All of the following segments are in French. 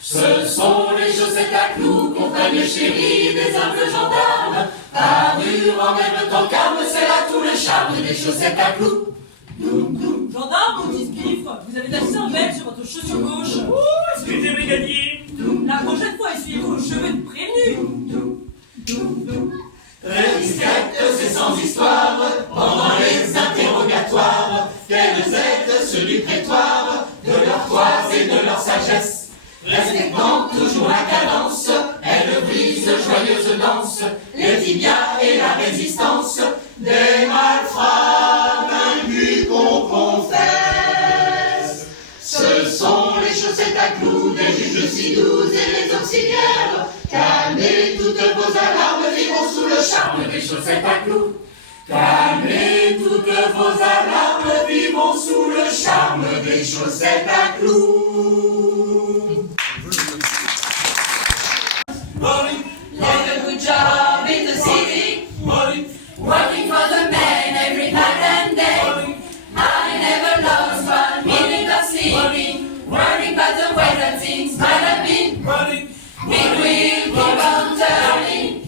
Ce sont les chaussettes à clous, compagne chérie des humbles gendarmes, parure en même temps qu'arme, c'est là tout le charme des chaussettes à clous. Gendarme ou disgriffe, vous avez tassé un bec sur votre chaussure gauche. Excusez brigadier. La prochaine fois, essuyez-vous le cheveu de prévenu. Très discrète, c'est sans histoire, pendant les interrogatoires, qu'elles aident ceux du prétoire, de leur toise et de leur sagesse. Respectant toujours la cadence, elles brisent joyeuse danse, les tibias et la résistance, des malfrats vaincus qu'on confesse. Ce sont les chaussettes à clous, des juges si doux et les auxiliaires. Calmez toutes vos alarmes, vivons sous le charme des chaussettes à clous. Calmez toutes vos alarmes, vivons sous le charme des chaussettes à clous. Like a good job in the city, working for the men every night and day. I never lost 1 minute of sleeping, worrying about the way that things might have been. It will keep on turning,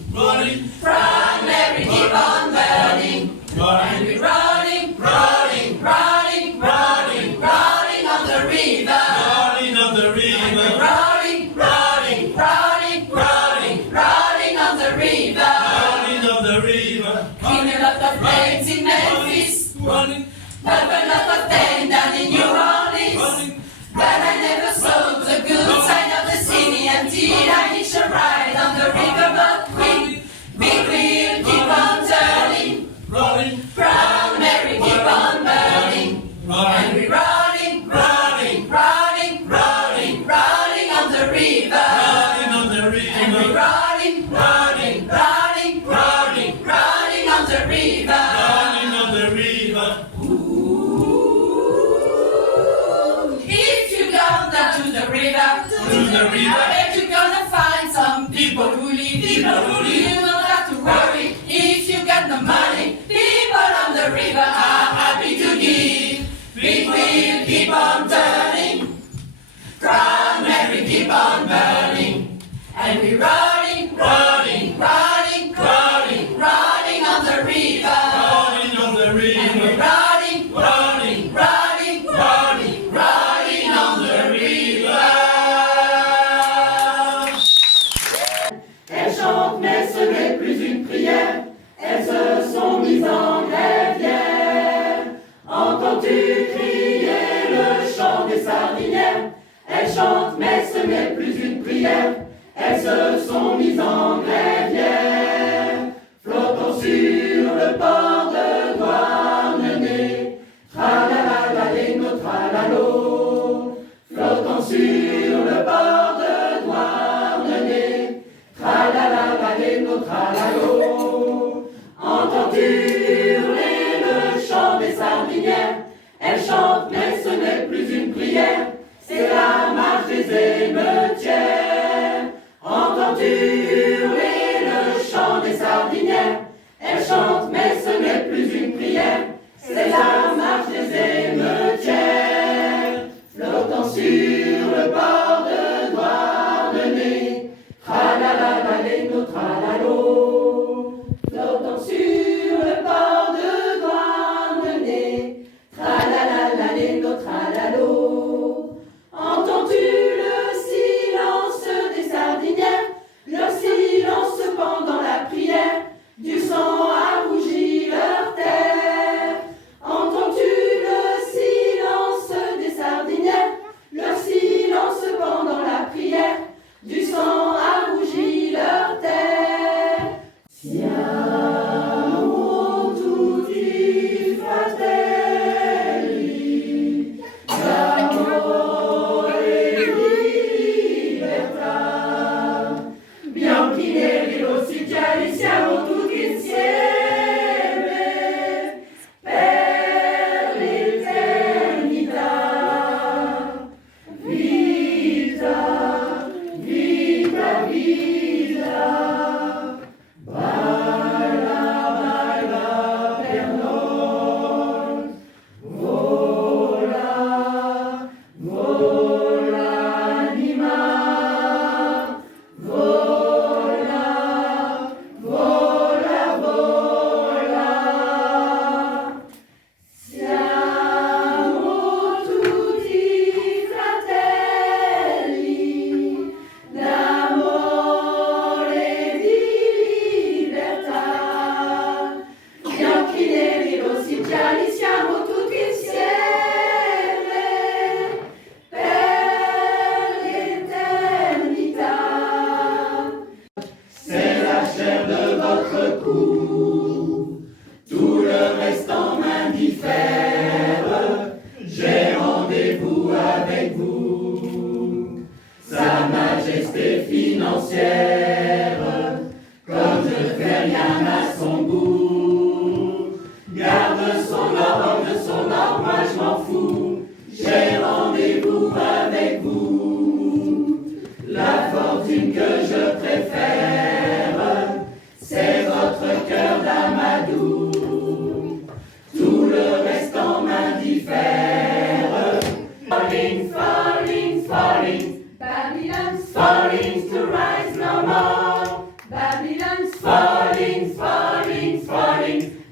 primary keep on burning, and we're rolling, rolling, rolling, rolling, rolling on the river. And we're rolling, rolling, rolling, rolling, rolling on the river. Been a lot of planes in Memphis, but a lot of them down in New Orleans. But I never saw the good side of the city until I hitched a ride on the riverboat queen. Big wheel keep on turning, Proud Mary keep on burning, and we're rolling, rolling, rolling, rolling, rolling on the river. And we're rolling, rolling, rolling, rolling, rolling on the river. If you go down to the river, I bet you're gonna find some people who live. You don't have to worry if you got the money. People on the river are happy to give. Big wheel keep on turning, Crown Mary keep on burning, and we're rolling, rolling, rolling, rolling, rolling on the river. And we're rolling, rolling, rolling, rolling, rolling on the river. Elles chantent, mais ce n'est plus une prière. Elles se sont mises en grève hier. Entends-tu crier le chant des sardinières? Elles chantent, mais ce n'est plus une prière. Elles se sont mises en grève hier. Flottant sur le port de Douarnenez, tralalalalo, tralalo. Flottant sur le port de Douarnenez, tralalalalo, tralalo. Entends-tu hurler le chant des sardinières? Elles chantent, mais ce n'est plus une prière. C'est la marche des émeutières. Entends-tu hurler le chant des sardinières? Elles chantent, mais ce n'est plus une prière. C'est la marche des émeutières. Flottant sur le port de Douarnenez, tralalalalo, tralalo. Flottant sur le port de Douarnenez, tralalalalo, tralalo. Entends-tu le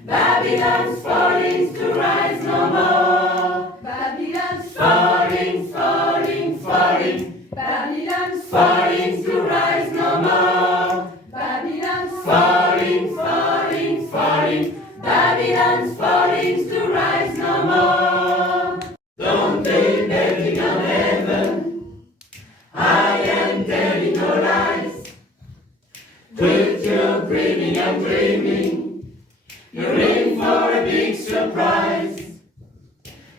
Babylon's falling to rise no more. Babylon's falling, falling, falling. Babylon's falling to rise no more. Babylon's falling, falling, falling. Babylon's falling to rise no more. Don't be begging on heaven. I am telling no lies. Quit your dreaming and dreaming. You're in for a big surprise.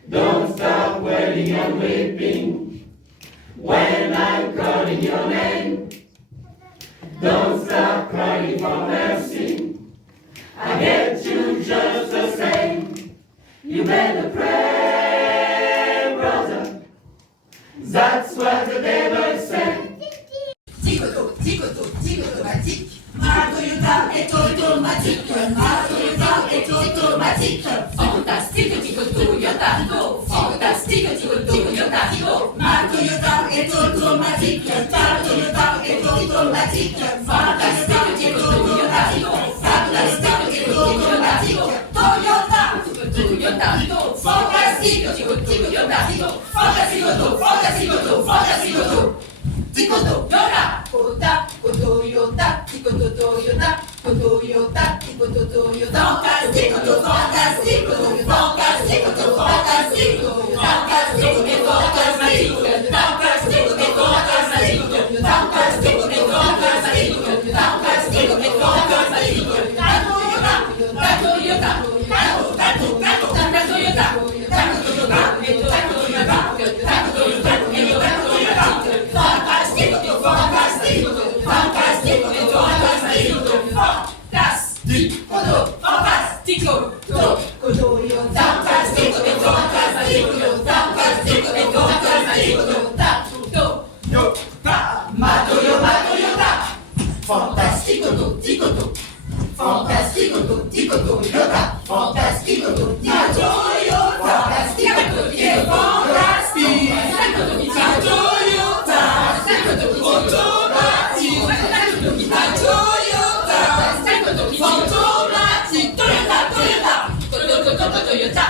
Don't stop wailing and weeping when I'm calling your name. Don't stop crying for mercy. I get you just the same. You better pray, brother. That's what the devil said. Ticoto, ticoto, ticotomatique. Ma Toyota est automatique. Ma Toyota est automatique. Fantastique, ticoto, Toyota, go. Fantastique, ticoto, Toyota, go. Ma Toyota est automatique. Ta Toyota est automatique. Fantastique, ticoto, Toyota, go. Fantastique, ticoto, Toyota, go. Toyota, Toyota, go. Fantastique, ticoto, Toyota, go. Fantasticoto, fantasticoto, fantasticoto. Ticoto, Yota, Kota, Kotoyota, Ticoto, Toyota, Kotoyota, Ticoto, Toyota, Fantasticoto, fantastico, fantastico, fantastico, fantastico, fantastico, fantastico, fantastico, fantastico, fantastico, fantastico, Toyota, fantastico, Toyota.